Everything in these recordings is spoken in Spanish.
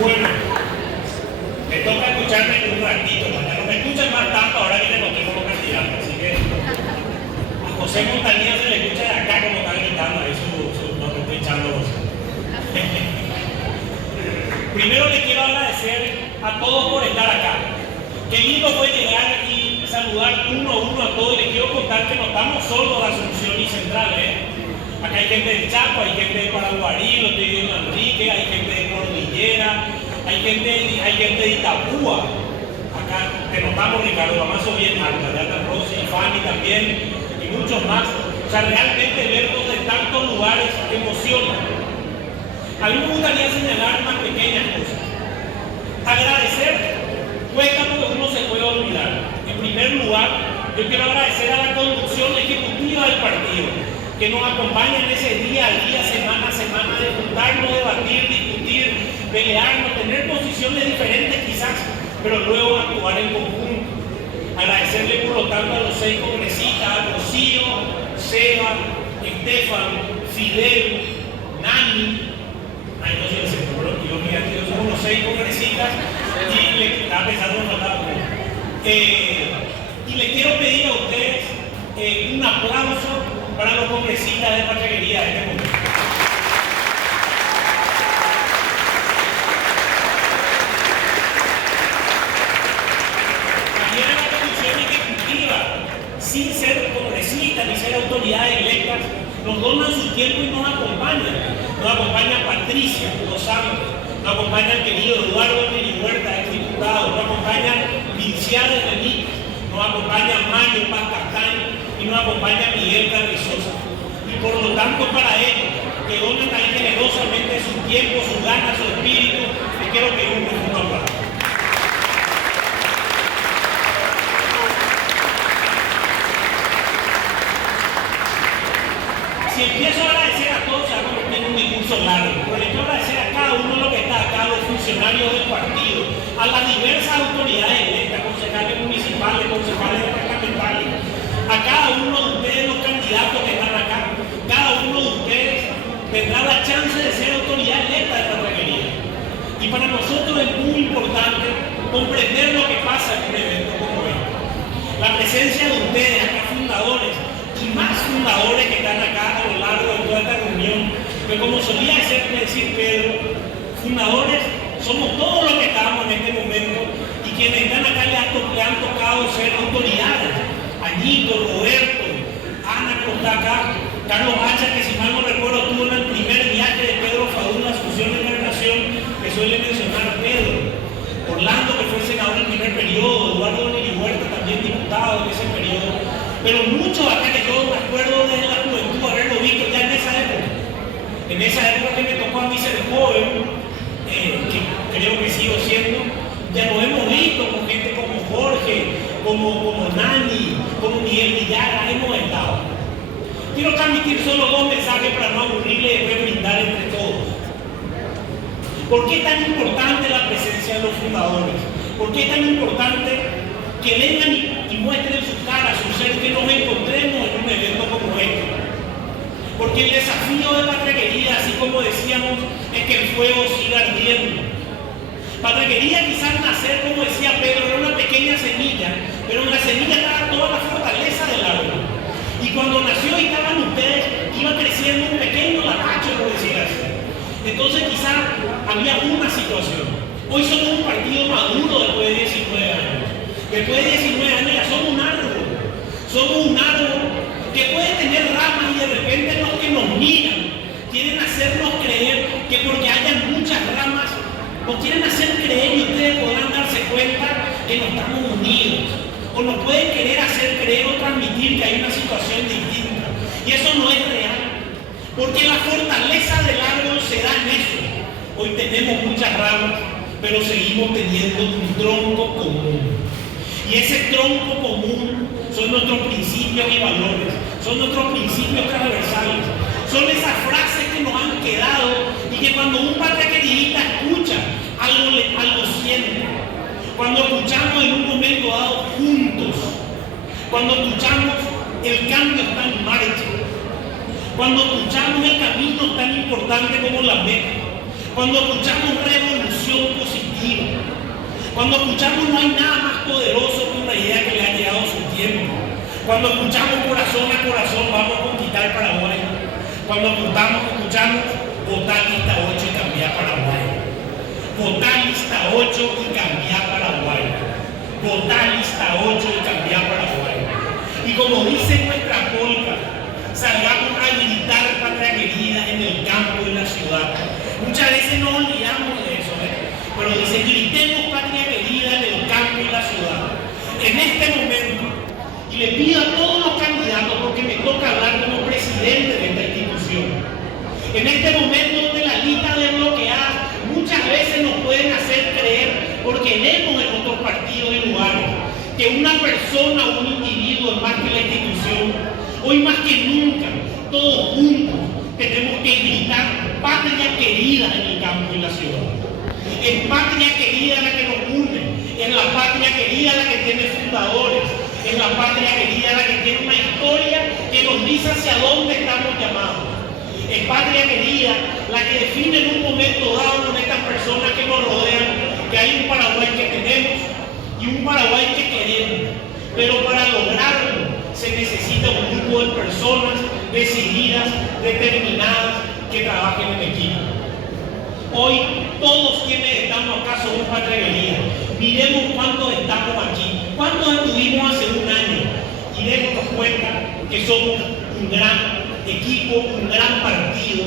Bueno, me toca escucharme un ratito, no me escuchan más tanto ahora que le noté como candidato, así que a José Montañez se le escucha de acá como está gritando ahí no me estoy echando voz. Primero le quiero agradecer a todos por estar acá. Qué lindo fue llegar y saludar uno a uno a todos. Y les quiero contar que no estamos solos de Asunción y Central, Acá hay gente de Chaco, hay gente de Paraguarí, lo estoy viendo en Enrique, hay gente de Cordillera, hay gente de Itapúa. Acá te notamos, Ricardo, más o bien alta, de Alta Rosa y Fanny también, y muchos más. O sea, realmente verlos de tantos lugares emociona. A mí me gustaría señalar unas pequeñas cosas. Agradecer cuesta porque uno se puede olvidar. En primer lugar, yo quiero agradecer a la conducción ejecutiva del partido, que nos acompaña en ese día a día, semana a semana, de juntarnos, debatir, discutir, pelearnos, tener posiciones diferentes quizás, pero luego actuar en conjunto. Agradecerle por lo tanto a los 6 congresistas, a Rocío, Seba, Estefan, Fidel, Nani, no sé el sector, yo mira que somos los 6 congresistas y le estaba pensando en notar y le quiero pedir a ustedes un aplauso para los congresistas de Pachaquería de este momento. También en la Comisión Ejecutiva, sin ser congresistas ni ser autoridades electas, nos donan su tiempo y nos acompañan. Nos acompaña Patricia Los Santos, nos acompaña el querido Eduardo Neri Huerta, exdiputado, nos acompaña Vinciane Benítez, nos acompaña Mario Paz Castaño y nos acompaña Miguel Carrizosa. Y por lo tanto, para ellos, que donan tan generosamente su tiempo, sus ganas, su espíritu, les quiero pedir un profundo aplauso. Si empiezo a agradecer a todos, ya como tengo un discurso largo, pero les quiero agradecer a cada uno de los que está acá, a los funcionarios del partido, a las diversas autoridades electas, concejales municipales, concejales departamentales, a cada uno de ustedes, los candidatos que están acá. Cada uno de ustedes tendrá la chance de ser autoridad electa de Pachaquería. Y para nosotros es muy importante comprender lo que pasa en un evento como este. La presencia de ustedes, acá fundadores, y más fundadores que están acá a lo largo de toda esta reunión, pero como solía decir Pedro, fundadores somos todos los que estamos en este momento y quienes están acá le han tocado ser autoridades. Añito, Roberto, Ana que está acá, Carlos Hacha, que si mal no recuerdo tuvo en el primer viaje de Pedro Fadú la Asunción de la Nación, que suele mencionar Pedro, Orlando, que fue senador en el primer periodo, Eduardo Neri Huerta, también diputado en ese periodo, pero muchos acá que yo me acuerdo desde la juventud haberlo visto ya en esa época que me tocó a mí ser joven, que creo que sigo siendo, ya lo hemos visto con gente como Jorge, como Nani, como Miguel Villara, hemos estado. Quiero transmitir solo 2 mensajes para no aburrirle y después brindar entre todos. ¿Por qué es tan importante la presencia de los fundadores? ¿Por qué es tan importante que vengan y muestren su cara, su ser, que nos encontremos en un evento como este? Porque el desafío de Pachaquería, así como decíamos, es que el fuego siga ardiendo. Pachaquería quizás nacer, como decía Pedro, era una pequeña semilla, pero en la semilla estaba toda la fortaleza del árbol. Y cuando nació y estaban ustedes, iba creciendo un pequeño latacho, por decir así. Entonces quizás había una situación. Hoy somos un partido maduro después de 19 años. Después de 19 años ya somos un árbol. Somos un árbol que puede tener ramas y de repente los que nos miran quieren hacernos creer que porque hayan muchas ramas, nos quieren hacer creer y ustedes podrán darse cuenta que no estamos unidos. O nos pueden querer hacer creer o transmitir que hay una situación distinta. Y eso no es real. Porque la fortaleza del árbol se da en eso. Hoy tenemos muchas ramas, pero seguimos teniendo un tronco común. Y ese tronco común son nuestros principios y valores, son nuestros principios transversales, son esas frases que nos han quedado y que cuando un pachaquerista escucha, algo siente. Cuando escuchamos en un momento dado juntos, cuando escuchamos el cambio está en marcha, cuando escuchamos el camino tan importante como la meta, Cuando escuchamos revolución positiva, cuando escuchamos no hay nada más poderoso que una idea que le ha llegado su tiempo. Cuando escuchamos corazón a corazón, vamos a conquistar Paraguay. Cuando escuchamos votar lista 8 y cambiar Paraguay. Votar lista 8 y cambiar Paraguay. Votar lista 8 y cambiar Paraguay. Y como dice nuestra polca, salgamos a gritar patria querida en el campo y en la ciudad. Muchas veces nos olvidamos de eso, pero dice, gritemos patria querida en el campo y la ciudad. En este momento, y le pido a todos los candidatos, porque me toca hablar como presidente de esta institución, en este momento donde la lista desbloqueada muchas veces nos pueden hacer creer, porque vemos en otros partidos y lugares, que una persona o un individuo es más que la institución. Hoy más que nunca, todos juntos tenemos que gritar patria querida en el campo y la ciudad. Es patria querida la que nos une, es la patria querida la que tiene fundadores, es la patria querida la que tiene una historia que nos dice hacia dónde estamos llamados. Es patria querida la que define en un momento dado con estas personas que nos rodean que hay un Paraguay que tenemos y un Paraguay que queremos. Pero para lograrlo se necesita un grupo de personas decididas, determinadas, que trabajen en equipo. Hoy todos quienes estamos acá somos patria querida. Miremos cuántos estamos aquí, cuántos estuvimos hace un año y démonos cuenta que somos un gran equipo, un gran partido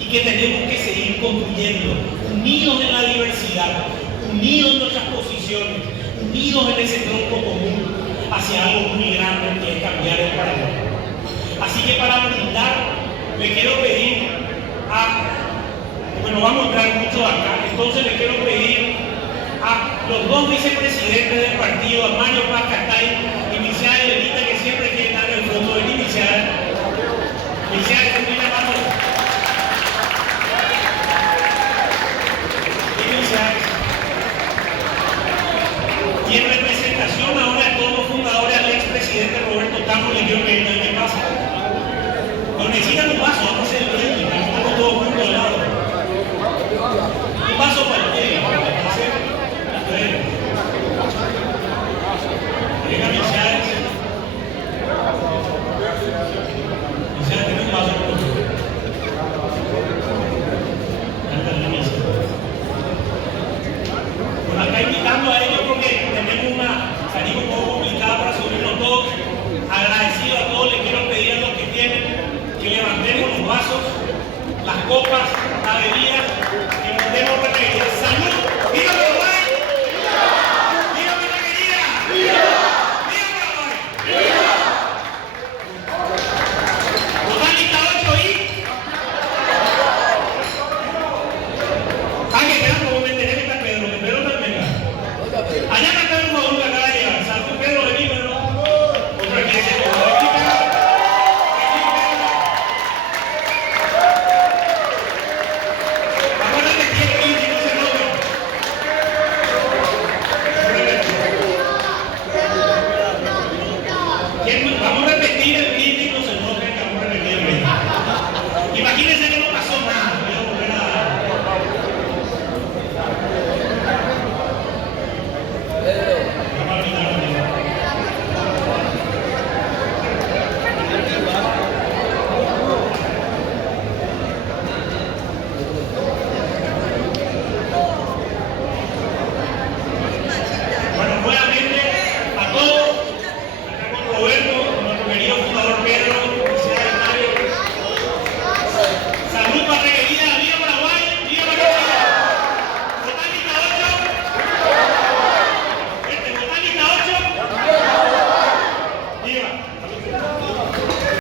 y que tenemos que seguir construyendo, unidos en la diversidad, unidos en nuestras posiciones, unidos en ese tronco común hacia algo muy grande que es cambiar el Paraguay. Así que para brindar, le quiero pedir bueno, vamos a entrar mucho acá, entonces le quiero pedir a los dos vicepresidentes del partido, a Mario Paz Catay y Misael Benita, que siempre quiere estar en el fondo de iniciar